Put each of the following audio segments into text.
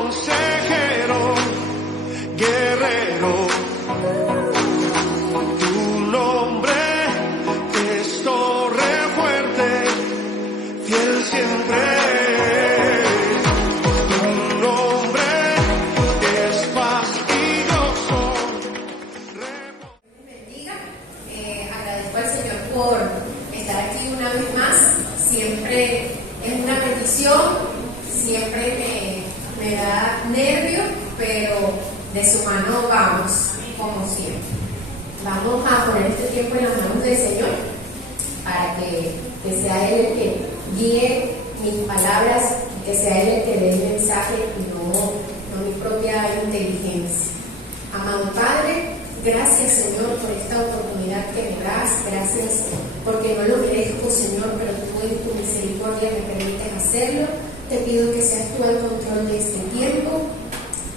consejero, guerrero. Tu nombre es torre fuerte, fiel siempre. Tu nombre es paz y gozo. Bendiga. Agradezco al Señor por estar aquí una vez más. Siempre es una bendición, siempre me da nervio, pero de su mano vamos, como siempre. Vamos a poner este tiempo en las manos del Señor para que sea Él el que guíe mis palabras, que sea Él el que dé el mensaje y no mi propia inteligencia. Amado Padre, gracias, Señor, por esta oportunidad que me das. Gracias porque no lo merezco, Señor, pero tú en tu misericordia me permites hacerlo. Te pido que seas tú al control de este tiempo,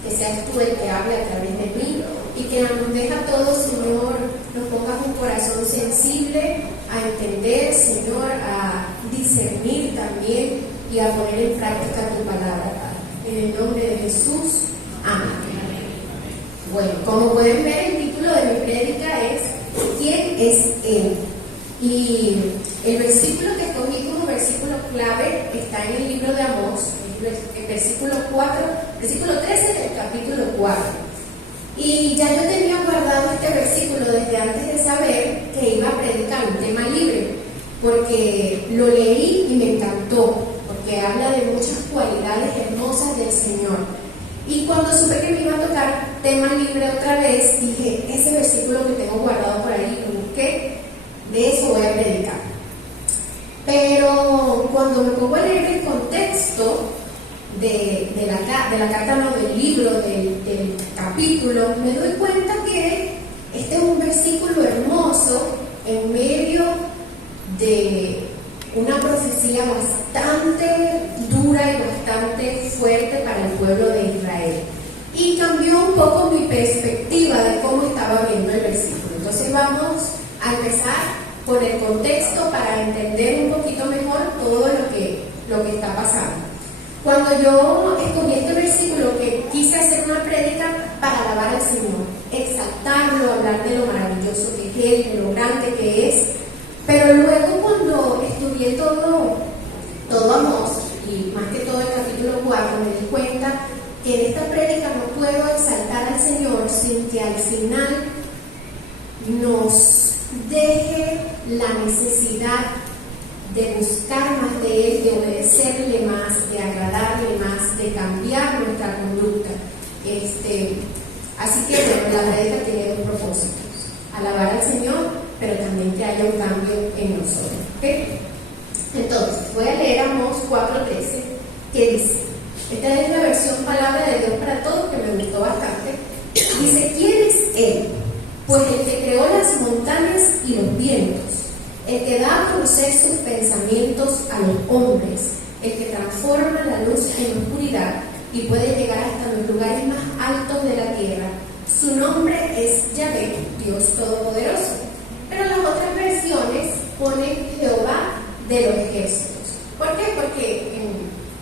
que seas tú el que hable a través de mí y que nos deja a todos, Señor, nos pongas un corazón sensible a entender, Señor, a discernir también y a poner en práctica tu palabra, Padre. En el nombre de Jesús, amén. Bueno, como pueden ver, el título de mi prédica es ¿Quién es Él? Y el versículo que escogí como versículo clave está en el libro de Amós, el versículo 13 del capítulo 4. Y ya yo tenía guardado este versículo desde antes de saber que iba a predicar un tema libre, porque lo leí y me encantó, porque habla de muchas cualidades hermosas del Señor. Y cuando supe que me iba a tocar tema libre otra vez, dije, ese versículo que tengo guardado por ahí, lo busqué, de eso voy a predicar. Pero cuando me pongo a leer el contexto de la carta, no, del libro, del capítulo, me doy cuenta que este es un versículo hermoso en medio de una profecía bastante dura y bastante fuerte para el pueblo de Israel. Y cambió un poco mi perspectiva de cómo estaba viendo el versículo. Entonces vamos a empezar por el contexto para entender un poquito mejor todo lo que está pasando. Cuando yo escogí este versículo, que quise hacer una prédica para alabar al Señor, exaltarlo, hablar de lo maravilloso que es Él, de lo grande que es. Pero luego cuando estudié todo Amós, y más que todo el capítulo 4, me di cuenta que en esta prédica no puedo exaltar al Señor sin que al final nos deje la necesidad de buscar más de Él, de obedecerle más, de agradarle más, de cambiar nuestra conducta. Así que bueno, la prédica tiene dos propósitos: alabar al Señor, pero también que haya un cambio en nosotros. ¿Okay? Entonces, voy a leer Amós 4:13, que dice, esta es la versión Palabra de Dios para Todos, que me gustó bastante. Dice, ¿quién es Él? Pues el que creó las montañas y los vientos, el que da a conocer sus pensamientos a los hombres, el que transforma la luz en oscuridad y puede llegar hasta los lugares más altos de la tierra. Su nombre es Yahvé, Dios Todopoderoso. Pero las otras versiones ponen Jehová de los ejércitos. ¿Por qué? Porque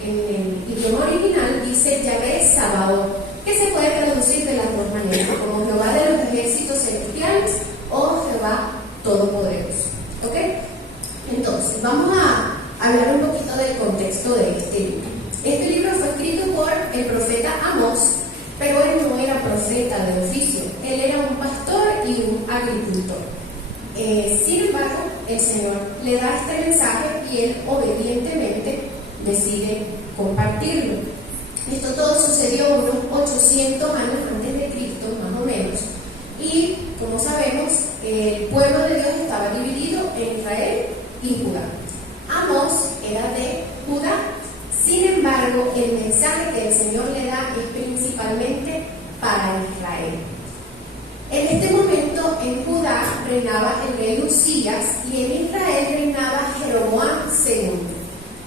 en el idioma original dice Yahvé Sabaoth, que se puede traducir de las dos maneras, como Jehová de los ejércitos celestiales o Jehová Todopoderoso. ¿Ok? Entonces, vamos a hablar un poquito del contexto de este libro. Este libro fue escrito por el profeta Amós, pero él no era profeta de oficio, él era un pastor y un agricultor. Sin embargo, el Señor le da este mensaje y él obedientemente decide compartirlo. Esto todo sucedió unos 800 años antes de Cristo, más o menos, y como sabemos, el pueblo de Dios estaba dividido en Israel y Judá. Amós era de Judá. Sin embargo, el mensaje que el Señor le da es principalmente para Israel. En este momento, en Judá reinaba el rey Usías y en Israel reinaba Jeroboam II.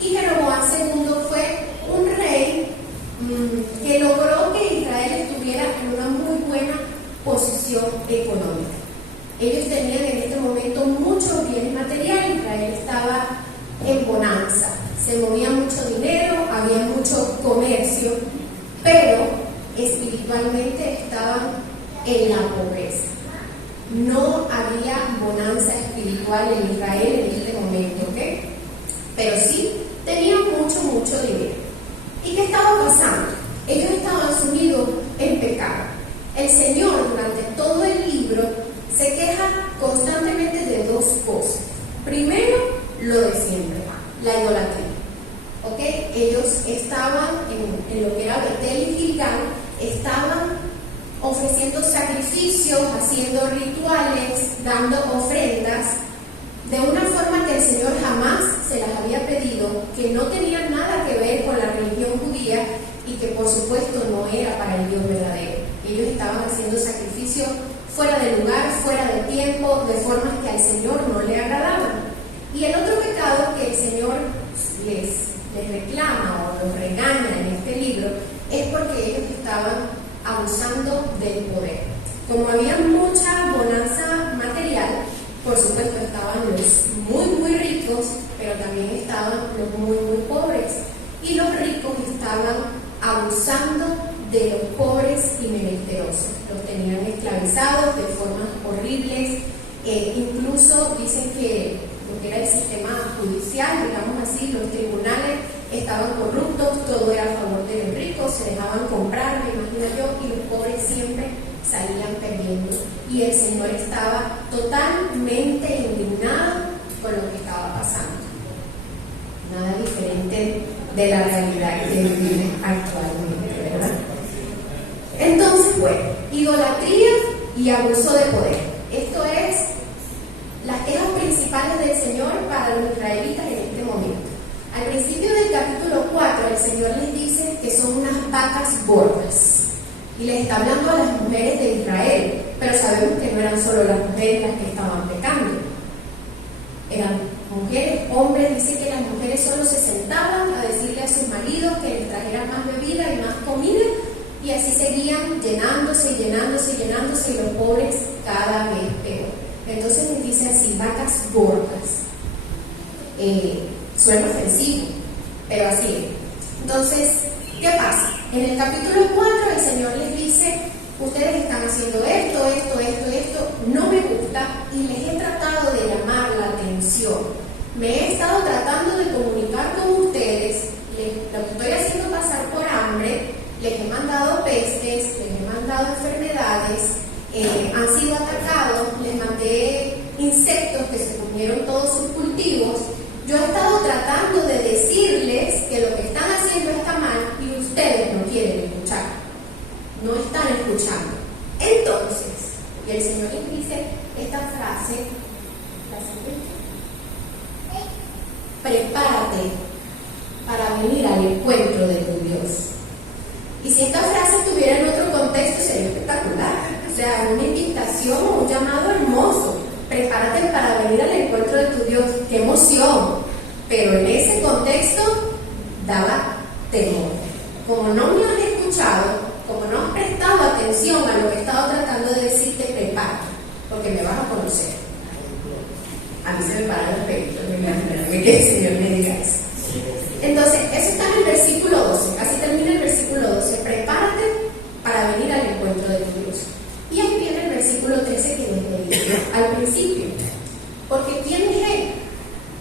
Y Jeroboam II fue un rey que logró que Israel estuviera en una muy buena posición económica. Ellos tenían en este momento muchos bienes materiales, Israel estaba en bonanza, se movía mucho dinero, había mucho comercio pero espiritualmente estaban en la pobreza. No había bonanza espiritual en Israel en este momento, ¿ok? Pero sí tenían mucho dinero. ¿Y qué estaba pasando? Ellos estaban sumidos en pecado. El Señor, durante todo el libro, se queja constantemente de dos cosas. Primero, lo de siempre, la idolatría. ¿Ok? Ellos estaban en lo que era Betel y Gilgal, estaban ofreciendo sacrificios, haciendo rituales, dando ofrendas, de una forma que el Señor jamás se las había pedido, que no tenía nada que ver con la religión judía y que por supuesto no era para el Dios verdadero. Ellos estaban haciendo sacrificios fuera de lugar, fuera de tiempo, de formas que al Señor no le agradaban. Y el otro pecado que el Señor les reclama o los regaña en este libro es porque ellos estaban abusando del poder. Como había mucha bonanza material, por supuesto estaban los muy ricos, pero también estaban los muy pobres. Y los ricos estaban abusando de los pobres y menesterosos. Los tenían esclavizados de formas horribles. Incluso dicen que lo que era el sistema judicial, digamos así, los tribunales estaban corruptos, todo era a favor de los ricos, se dejaban comprar, me imagino yo, y los pobres siempre salían perdiendo. Y el Señor estaba totalmente indignado con lo que estaba pasando. Nada diferente de la realidad que vive actualmente, ¿verdad? Entonces, bueno, idolatría y abuso de poder. Esto es las quejas principales del Señor para los israelitas en este momento. Al principio del capítulo 4, el Señor les dice que son unas vacas gordas. Y les está hablando a las mujeres de Israel, pero sabemos que no eran solo las mujeres las que estaban pecando. Eran mujeres, hombres, dice que las mujeres solo se sentaban a decirle a sus maridos que les trajeran más bebida y más comida, y así seguían llenándose, y los pobres cada vez peor. Entonces les dice así, vacas gordas. Suena ofensivo, pero así es. Entonces, ¿qué pasa? En el capítulo 4 el Señor les dice, ustedes están haciendo esto, no me gusta, y les he tratado de llamar la atención. Me he estado tratando de comunicar con ustedes, lo estoy haciendo pasar por hambre, les he mandado pestes, les he mandado enfermedades, han sido atacados, les mandé insectos que se comieron todos sus cultivos. Yo he estado tratando de decirles que lo que están haciendo está mal y ustedes no quieren escuchar, no están escuchando. Entonces, y el Señor les dice esta frase, la siguiente: prepárate para venir al encuentro de tu Dios. Y si esta frase estuviera en otro contexto sería espectacular, o sea, una invitación o un llamado hermoso. Prepárate para venir al encuentro de tu Dios. ¡Qué emoción! Pero en ese contexto daba temor. Como no me has escuchado, como no has prestado atención a lo que he estado tratando de decirte, prepárate, porque me vas a conocer. A mí se me paran los pelitos, que el Señor me diga eso. Entonces, eso está en el versículo 12. Así termina el versículo 12. Prepárate para venir al encuentro de tu Dios. Y ahí viene el versículo 13 que les leí al principio. Porque ¿quién es Él?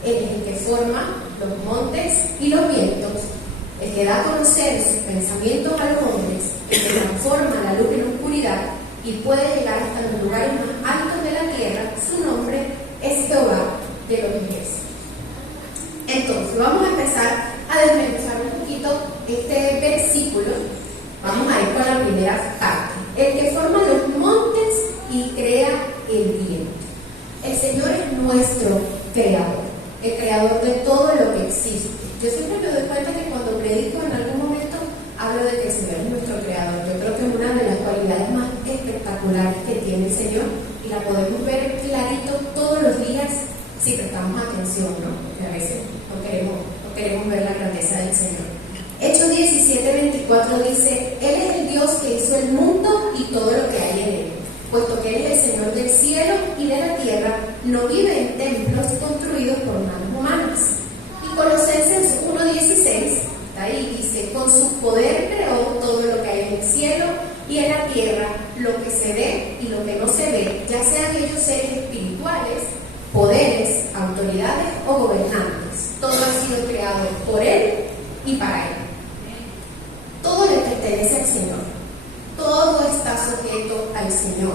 Él es el que forma los montes y los vientos, el que da a conocer sus pensamientos a los hombres, el que transforma la luz en la oscuridad y puede llegar hasta los lugares más altos de la tierra. Su nombre es Jehová de los ejércitos. Entonces, vamos a empezar a desmenuzar un poquito este versículo. Vamos a ir con la primera parte. El que forma los montes y crea el viento. El Señor es nuestro creador, el creador de todo lo que existe. Yo siempre me doy cuenta que cuando predico en algún momento hablo de que el Señor es nuestro creador. Yo creo que es una de las cualidades más espectaculares que tiene el Señor y la podemos ver clarito todos los días si prestamos atención, ¿no? Porque a veces no queremos ver la grandeza del Señor. Hechos 17:24 dice: Él es el Dios que hizo el mundo y todo lo que hay en él, puesto que Él es el Señor del cielo y de la tierra, no vive en templos construidos por manos humanas. Y Colosenses 1:16, ahí dice: con su poder creó todo lo seres, ya sean ellos seres espirituales, poderes, autoridades o gobernantes. Todo ha sido creado por Él y para Él. Todo le pertenece al Señor. Todo está sujeto al Señor.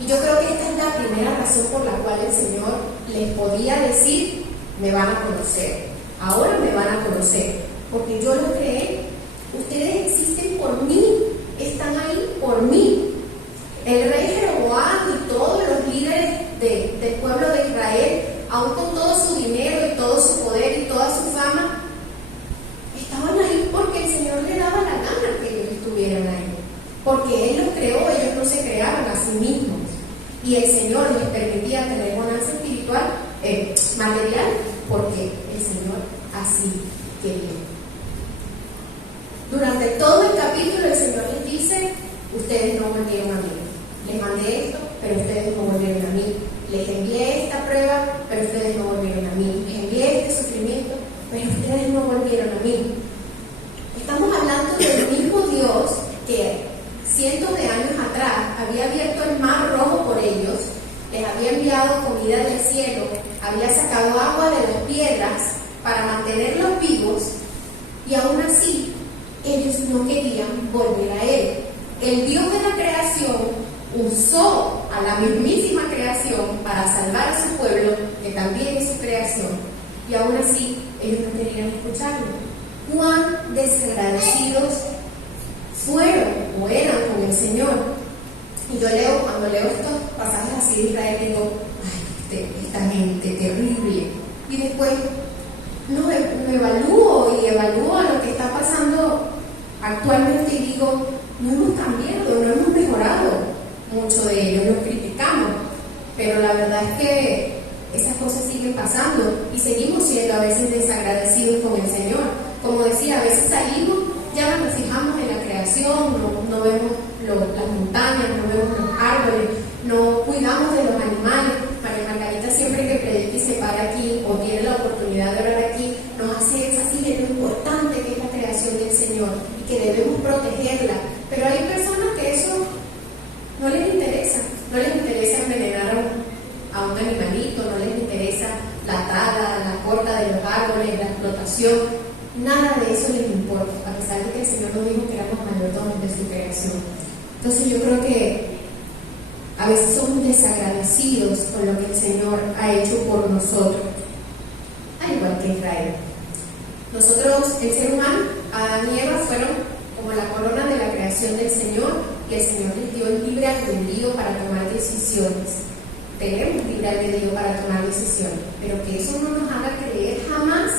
Y yo creo que esta es la primera razón por la cual el Señor les podía decir: me van a conocer, ahora me van a conocer, porque yo los creé. Ustedes existen por mí, están ahí por mí. El rey Jeroboam y todos los líderes del pueblo de Israel, aun con todo su dinero y todo su poder y toda su fama, estaban ahí porque el Señor le daba la gana que ellos estuvieran ahí, porque Él los creó, ellos no se crearon a sí mismos, y el Señor les permitía tener bonanza espiritual, material, porque el Señor así quería. Durante todo el capítulo el Señor les dice: ustedes no volvieron a mí, les mandé esto, pero ustedes no volvieron a mí, les envié esta prueba, pero ustedes no volvieron a mí, les envié este sufrimiento, pero ustedes no volvieron a mí. Estamos hablando del mismo Dios que cientos de años atrás había abierto el mar rojo por ellos, les había enviado comida del cielo, había sacado agua de las piedras para mantenerlos vivos, y aún así ellos no querían volver a Él. El Dios de la creación usó a la mismísima creación para salvar a su pueblo, que también es su creación, y aún así ellos no querían escucharlo. Cuán desagradecidos fueron o eran con el Señor. Y yo cuando leo estos pasajes así de Israel, digo: ay, esta gente terrible. Y después me evalúo lo que está pasando actualmente y digo: no hemos cambiado, no hemos mejorado mucho de ellos, los criticamos, pero la verdad es que esas cosas siguen pasando y seguimos siendo a veces desagradecidos con el Señor. Como decía, a veces salimos, ya no nos fijamos en la creación, no vemos las montañas, no vemos los árboles, no cuidamos de los animales. María Margarita siempre que predica y se para aquí o tiene la oportunidad de hablar aquí, nos hace énfasis en lo importante que es la creación del Señor y que debemos protegerla. Pero hay personas que eso no les interesa envenenar a un animalito, no les interesa la tala, la corta de los árboles, la explotación. Nada de eso les importa, a pesar de que el Señor nos dijo que éramos mayordomos de su creación. Entonces yo creo que a veces somos desagradecidos con lo que el Señor ha hecho por nosotros, al igual que Israel. Nosotros, el ser humano, Adán y Eva fueron como la corona de la creación del Señor, y el Señor les dio el libre albedrío para tomar decisiones. Tenemos libre albedrío para tomar decisiones, pero que eso no nos haga creer jamás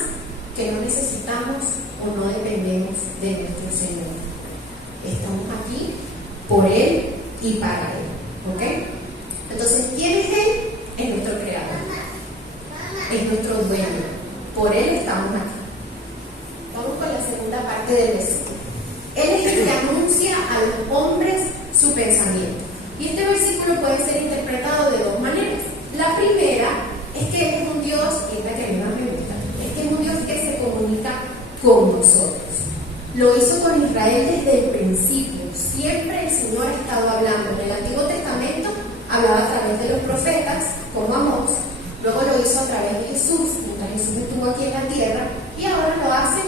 que no necesitamos o no dependemos de nuestro Señor. Estamos aquí por Él y para Él, ¿ok? Entonces, ¿quién es Él? Es nuestro creador, es nuestro dueño, por Él estamos aquí. Vamos con la segunda parte del versículo. Él es el que anuncia a los hombres su pensamiento. Y este versículo puede ser interpretado de dos maneras. La primera es que Él es un Dios, y esta que a mí más me gusta, es que es un Dios que se comunica con nosotros. Lo hizo con Israel desde el principio. Siempre el Señor ha estado hablando. En el Antiguo Testamento hablaba a través de los profetas, como Amós. Luego lo hizo a través de Jesús, mientras Jesús estuvo aquí en la tierra. Y ahora lo hace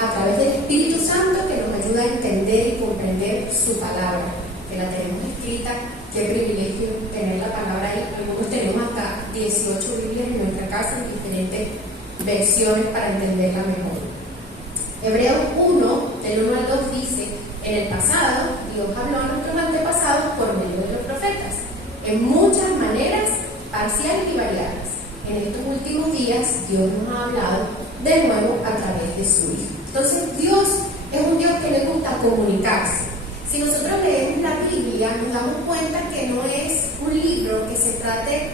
a través del Espíritu Santo, que nos ayuda a entender y comprender su palabra, que la tenemos escrita. Qué privilegio tener la palabra ahí. Algunos tenemos hasta 18 Biblias en nuestra casa en diferentes versiones para entenderla mejor. Hebreos 1, del 1 al 2 dice: en el pasado Dios habló a nuestros antepasados por medio de los profetas, en muchas maneras parciales y variadas. En estos últimos días Dios nos ha hablado de nuevo a través de su Hijo. Entonces Dios es un Dios que le gusta comunicarse. Si nosotros leemos la Biblia, nos damos cuenta que no es un libro que se trate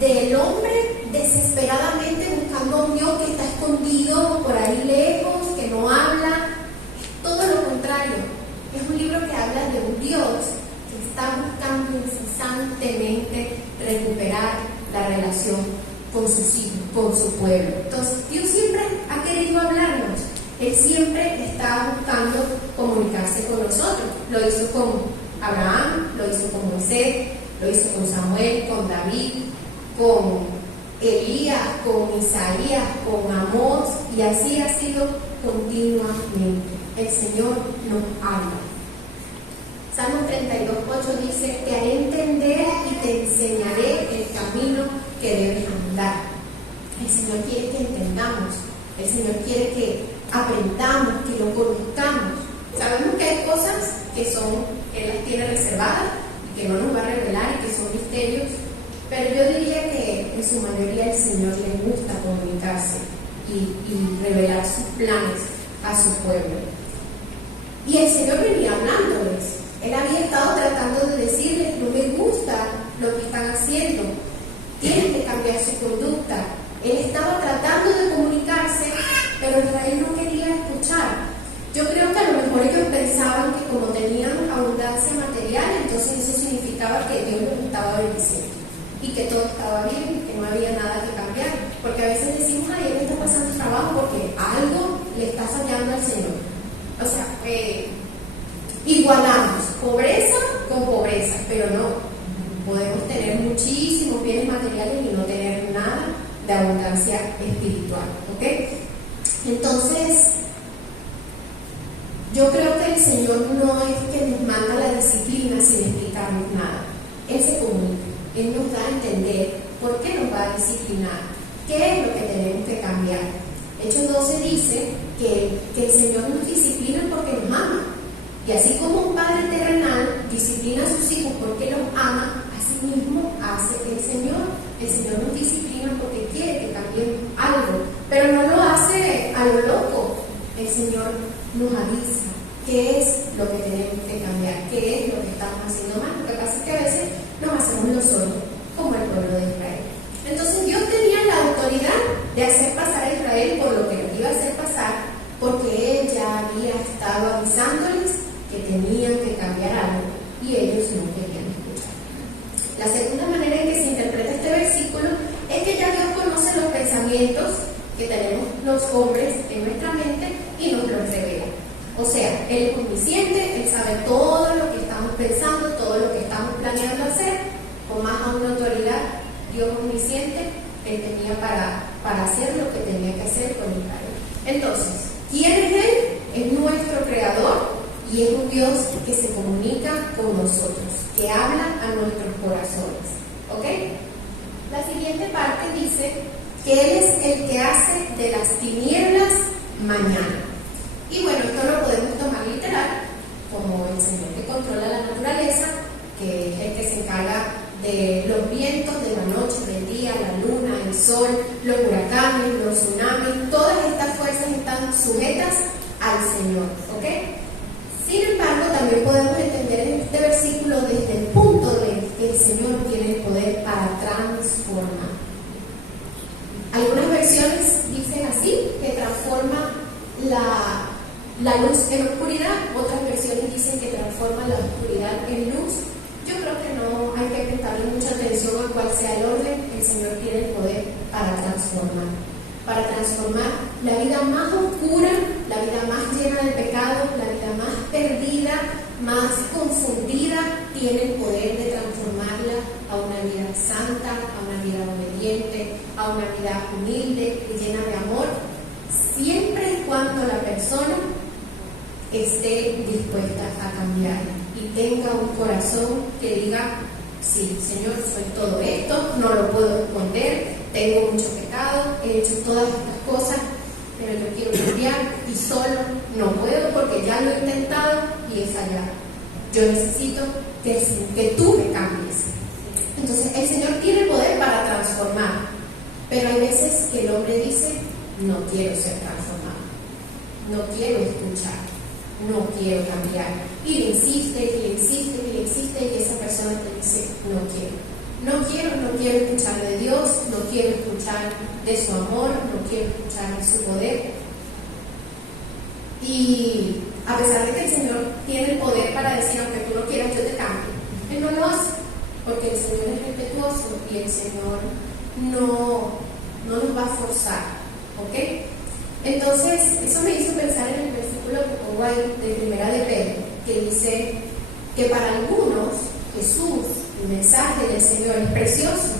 del hombre desesperadamente buscando a un Dios que está escondido por ahí lejos, que no habla. Es todo lo contrario. Es un libro que habla de un Dios que está buscando incesantemente recuperar la relación con sus hijos, con su pueblo. Entonces, Dios siempre ha querido hablarnos. Él siempre está buscando comunicarse con nosotros. Lo hizo con Abraham, lo hizo con Moisés, Lo hizo con Samuel, con David, con Elías, con Isaías, con Amós, y así ha sido continuamente. El Señor nos habla. Salmo 32:8 dice: te haré entender y te enseñaré el camino que debes andar. El Señor quiere que entendamos, el Señor quiere que aprendamos, que lo conozcamos. Sabemos que hay cosas que Él las tiene reservadas y que no nos va a revelar y que son misterios, pero yo diría que en su mayoría el Señor le gusta comunicarse y revelar sus planes a su pueblo. Y el Señor venía hablándoles. Él había estado tratando de decirles: no me gusta lo que están haciendo, tienen que cambiar su conducta. Él estaba tratando de comunicarse, pero Israel no quería escuchar. Yo creo que a lo mejor ellos pensaban que como tenían abundancia material, entonces eso significaba que Dios los estaba bendiciendo y que todo estaba bien, que no había nada que cambiar. Porque a veces decimos: ay, él está pasando trabajo porque algo le está fallando al Señor. O sea, igualamos pobreza con pobreza, pero no. Podemos tener muchísimos bienes materiales y no tener nada de abundancia espiritual, ¿ok? Entonces, yo creo que el Señor no es que nos manda la disciplina sin explicarnos nada. Él se comunica, Él nos da a entender por qué nos va a disciplinar, qué es lo que tenemos que cambiar. Hechos 12 dice que el Señor nos disciplina porque nos ama. Y así como un padre terrenal disciplina a sus hijos porque los ama, así mismo hace el Señor. El Señor nos disciplina porque quiere que cambiemos algo, pero no lo hace a lo loco. El Señor nos avisa qué es lo que tenemos que cambiar, qué es lo que estamos haciendo mal. Lo que pasa es que a veces nos hacemos los sordos, como el pueblo de Israel. Entonces Dios tenía la autoridad de hacer pasar a Israel por lo que lo iba a hacer pasar, porque Él ya había estado avisándoles que tenían que cambiar algo y ellos no querían escuchar. La segunda manera en que se interpreta este versículo es que ya Dios conoce los pensamientos que tenemos los hombres en nuestra mente y nos los revela. O sea, Él es omnisciente, Él sabe todo lo que estamos pensando, todo lo que estamos planeando hacer, con más aún autoridad. Dios omnisciente, Él tenía para hacer lo que tenía que hacer con Israel. Entonces, ¿quién es Él? Es nuestro creador y es un Dios que se comunica con nosotros, que habla a nuestros corazones. ¿Ok? La siguiente parte dice que Él es el que hace de las tinieblas mañana. Y bueno, esto lo podemos tomar literal, como el Señor que controla la naturaleza, que es el que se encarga de los vientos de la noche, del día, la luna, el sol, los huracanes, los tsunamis. Todas estas fuerzas están sujetas al Señor, ¿ok? Sin embargo, también podemos entender en este versículo desde el punto de que el Señor tiene el poder para transformar. Algunas versiones dicen así, que transforma la luz en oscuridad, otras versiones dicen que transforma la oscuridad en luz. Yo creo que no hay que prestarle mucha atención a cuál sea el orden. El Señor tiene el poder para transformar la vida más oscura, la vida más llena de pecado, la vida más perdida, más confundida, tiene el poder de transformarla a una vida santa, a una vida obediente, a una vida humilde y llena de amor, siempre y cuando la persona esté dispuesta a cambiar y tenga un corazón que diga: sí, Señor, soy todo esto, no lo puedo esconder, tengo mucho pecado, he hecho todas estas cosas, pero yo quiero cambiar y solo no puedo porque ya lo he intentado y he fallado. Yo necesito que tú me cambies. Entonces el Señor tiene poder para transformar, pero hay veces que el hombre dice: no quiero ser transformado, no quiero escuchar, no quiero cambiar, y le insiste y le insiste y le insiste, y esa persona te dice: no quiero escuchar de Dios, no quiero escuchar de su amor, no quiero escuchar de su poder. Y a pesar de que el Señor tiene el poder para decir: aunque tú no quieras, yo te cambio, Él no lo hace, porque el Señor es respetuoso y el Señor no nos va a forzar, ¿ok? Entonces, eso me hizo pensar en el versículo que pongo ahí de Primera de Pedro, que dice que para algunos Jesús El mensaje del Señor es precioso,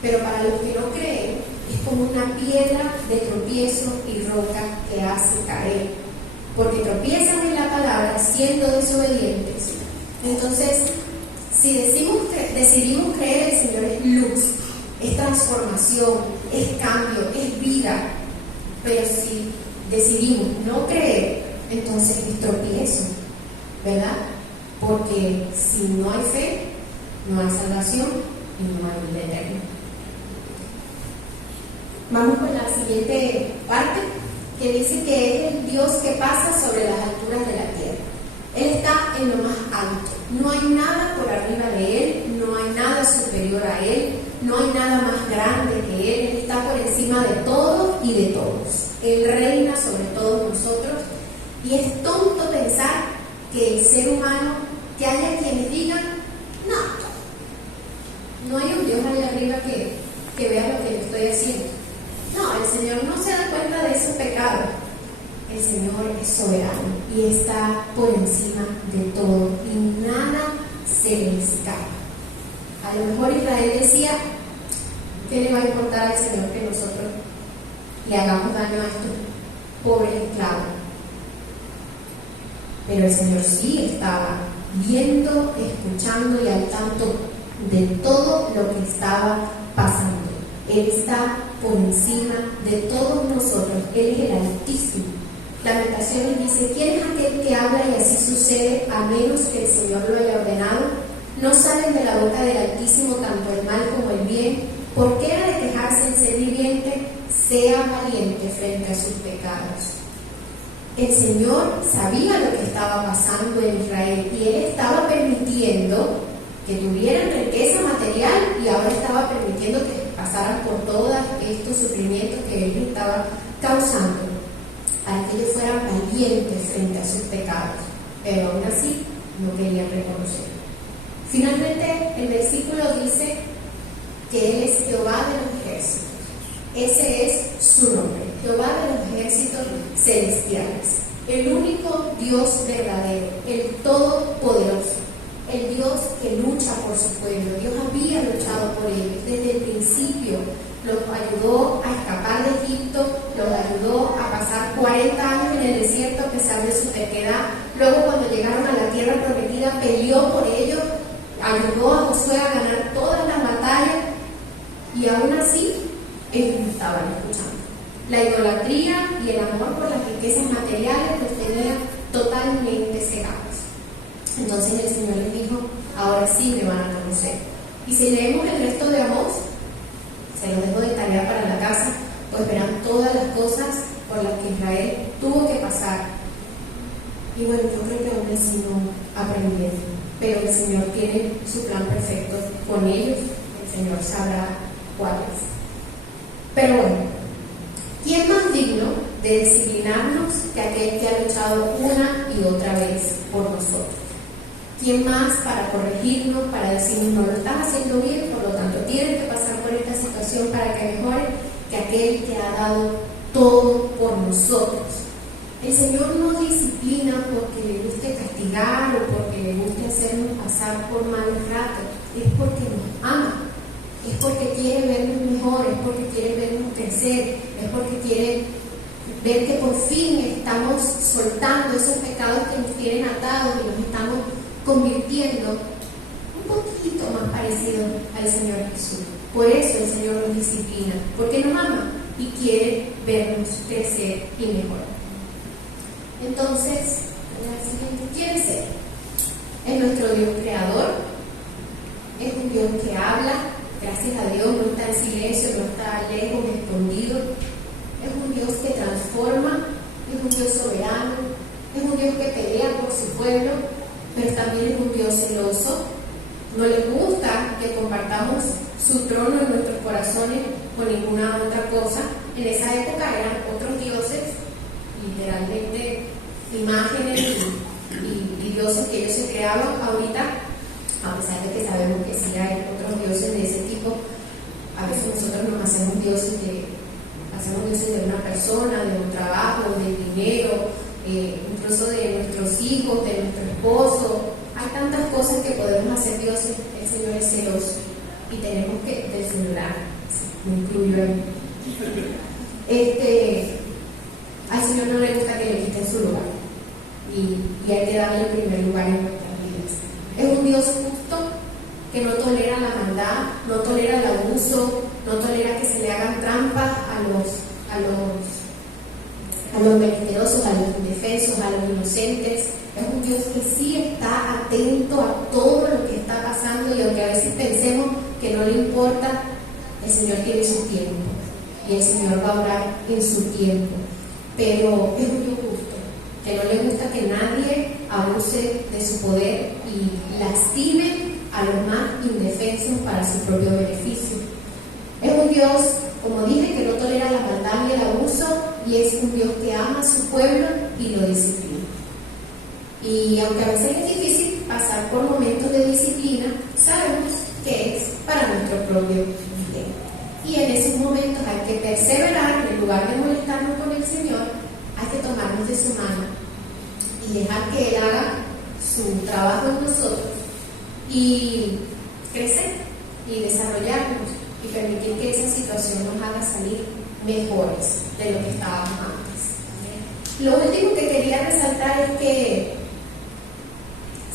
pero para los que no creen es como una piedra de tropiezo y roca que hace caer, porque tropiezan en la palabra siendo desobedientes. Entonces, si decidimos creer, el Señor es luz, es transformación, es cambio, es vida. Pero si decidimos no creer, entonces es tropiezo, ¿verdad? Porque si no hay fe, no hay salvación y no hay vida eterna. Vamos con la siguiente parte, que dice que es el Dios que pasa sobre las alturas de la tierra. Él está en lo más alto. No hay nada por arriba de Él, no hay nada superior a Él, no hay nada más grande que Él. Él está por encima de todo y de todos. Él reina sobre todos nosotros. Y es tonto pensar que el ser humano, que haya quienes digan, no hay un Dios allá arriba que vea lo que yo estoy haciendo. No, el Señor no se da cuenta de esos pecados. El Señor es soberano y está por encima de todo y nada se le escapa. A lo mejor Israel decía, ¿qué le va a importar al Señor que nosotros le hagamos daño a estos pobres esclavos? Pero el Señor sí estaba viendo, escuchando y al tanto de todo lo que estaba pasando. Él está por encima de todos nosotros. Él es el Altísimo. Lamentaciones dice, ¿quién es aquel que habla y así sucede a menos que el Señor lo haya ordenado? No salen de la boca del Altísimo tanto el mal como el bien. ¿Por qué ha de quejarse el ser viviente? Sea valiente frente a sus pecados. El Señor sabía lo que estaba pasando en Israel y Él estaba permitiendo que tuvieran riqueza material y ahora estaba permitiendo que pasaran por todos estos sufrimientos que Él estaba causando, para que ellos fueran valientes frente a sus pecados, pero aún así no querían reconocer. Finalmente, el versículo dice que Él es Jehová de los ejércitos. Ese es su nombre, Jehová de los ejércitos celestiales, el único Dios verdadero, el todopoderoso, el Dios que lucha por su pueblo. Dios había luchado por ellos desde el principio. Los ayudó a escapar de Egipto, los ayudó a pasar 40 años en el desierto a pesar de su terquedad. Luego, cuando llegaron a la tierra prometida, peleó por ellos, ayudó a Josué a ganar todas las batallas, y aún así ellos no estaban escuchando. La idolatría y el amor por las riquezas materiales los tenía totalmente cegados. Entonces el Señor les dijo, ahora sí me van a conocer. Y si leemos el resto de Amós, se los dejo de tarea para la casa, pues verán todas las cosas por las que Israel tuvo que pasar. Y bueno, yo creo que aún así no aprendieron, pero el Señor tiene su plan perfecto con ellos, el Señor sabrá cuál es. Pero bueno, ¿quién más digno de disciplinarnos que aquel que ha luchado una y otra vez por nosotros? ¿Quién más para corregirnos, para decirnos no lo estás haciendo bien, por lo tanto tienes que pasar por esta situación para que mejore, que aquel que ha dado todo por nosotros? El Señor no disciplina porque le guste castigar o porque le guste hacernos pasar por malos ratos, es porque nos ama, es porque quiere vernos mejor, es porque quiere vernos crecer, es porque quiere ver que por fin estamos soltando esos pecados que nos tienen atados y nos estamos convirtiendo un poquito más parecidos al Señor Jesús. Por eso el Señor nos disciplina, porque nos ama y quiere vernos crecer y mejorar. Entonces, ¿quién es Él? Es nuestro Dios creador, es un Dios que habla, gracias a Dios, no está en silencio, no está lejos, escondido. Es un Dios que transforma, es un Dios soberano, es un Dios que pelea por su pueblo, pero también es un Dios celoso. No le gusta que compartamos su trono en nuestros corazones con ninguna otra cosa. En esa época eran otros dioses, literalmente imágenes y dioses que ellos se creaban. Ahorita, a pesar de que sabemos que sí hay otros dioses de ese tipo, a veces nosotros nos hacemos dioses de una persona, de un trabajo, del dinero, incluso de nuestros hijos, de nuestro esposo. Hay tantas cosas que podemos hacer Dios, el Señor es celoso y tenemos que, del celular, me incluyo ahí. Al Señor no le gusta que le quiten su lugar y hay que darle el primer lugar en nuestras vidas. Es un Dios justo que no tolera la maldad, no tolera el abuso, no tolera que se le hagan trampas a los menesterosos, a los indefensos, a los inocentes. Es un Dios que sí está atento a todo lo que está pasando y aunque a veces pensemos que no le importa, el Señor tiene su tiempo y el Señor va a obrar en su tiempo. Pero es un Dios justo, que no le gusta que nadie abuse de su poder y lastime a los más indefensos para su propio beneficio. Es un Dios, como dije, que no tolera la maldad ni el abuso y es un Dios que ama a su pueblo y lo disciplina. Y aunque a veces es difícil pasar por momentos de disciplina, sabemos que es para nuestro propio bien. Y en esos momentos hay que perseverar, en lugar de molestarnos con el Señor, hay que tomarnos de su mano y dejar que Él haga su trabajo en nosotros y crecer y desarrollarnos y permitir que esa situación nos haga salir mejores de lo que estábamos antes. Lo último que quería resaltar es que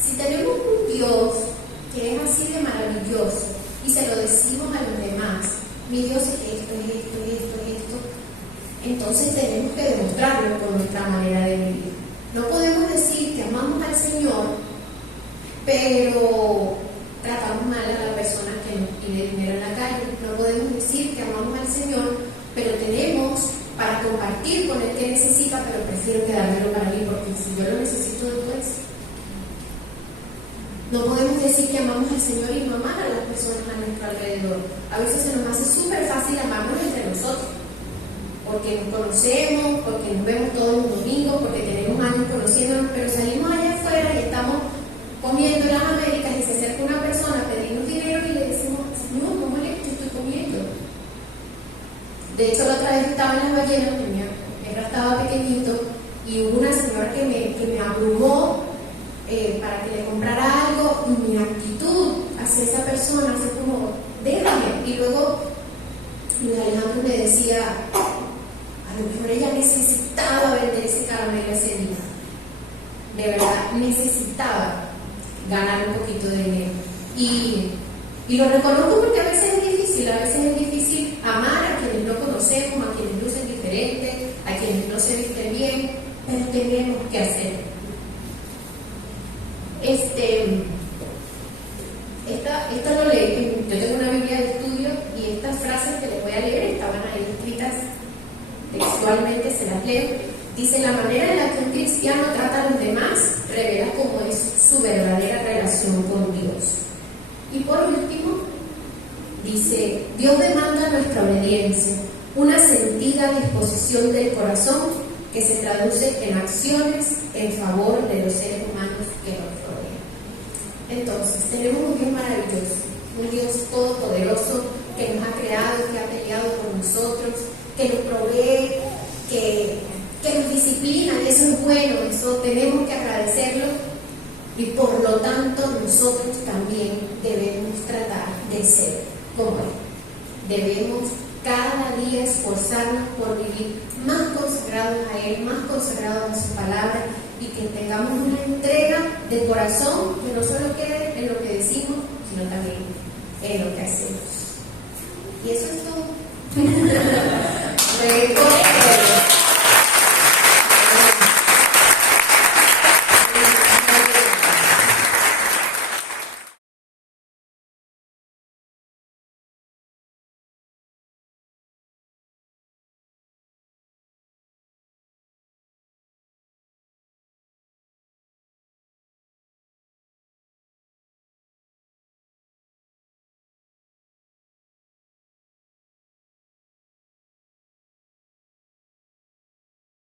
si tenemos un Dios que es así de maravilloso y se lo decimos a los demás, mi Dios es esto, es esto, es esto, es esto, entonces tenemos que demostrarlo con nuestra manera de vivir. No podemos decir que amamos al Señor, pero tratamos mal a la persona que nos pide dinero en la calle. No podemos decir que amamos al Señor, pero tenemos para compartir con el que necesita, pero prefiero quedármelo para mí porque si yo lo necesito después. No podemos decir que amamos al Señor y no amar a las personas a nuestro alrededor. A veces se nos hace súper fácil amarnos entre nosotros, porque nos conocemos, porque nos vemos todos los domingos, porque tenemos años conociéndonos, pero salimos allá afuera y estamos comiendo en las Américas y se acerca una persona a pedirnos dinero y le decimos, no molesto, estoy comiendo. De hecho, la otra vez estaba en las ballenas, mi perro estaba pequeñito y hubo una señora que me abrumó para que le comprara algo y mi actitud hacia esa persona fue como, déjame. Y luego Luis Alejandro me decía, a lo mejor ella necesitaba vender ese caramelo ese día. De verdad, necesitaba ganar un poquito de dinero. Y lo reconozco porque a veces es difícil amar a quienes no conocemos, a quienes lucen diferente, a quienes no se visten bien, pero tenemos que hacerlo. Esto lo leí, yo tengo una Biblia de estudio y estas frases que les voy a leer estaban ahí escritas textualmente, se las leo. Dice, la manera en la que un cristiano trata a los demás revela cómo es su verdadera relación con Dios. Y por último, dice, Dios demanda nuestra obediencia, una sentida disposición del corazón que se traduce en acciones en favor de los seres humanos que nos rodean. Entonces, tenemos un Dios maravilloso, un Dios todopoderoso que nos ha creado, que ha peleado por nosotros, que nos provee, que nos disciplina, y eso es bueno, eso tenemos que agradecerlo y por lo tanto nosotros también debemos tratar de ser como Él. Debemos cada día esforzarnos por vivir más consagrados a Él, más consagrados a su palabra y que tengamos una entrega de corazón que no solo quede en lo que decimos, sino también en lo que hacemos. Y eso es todo.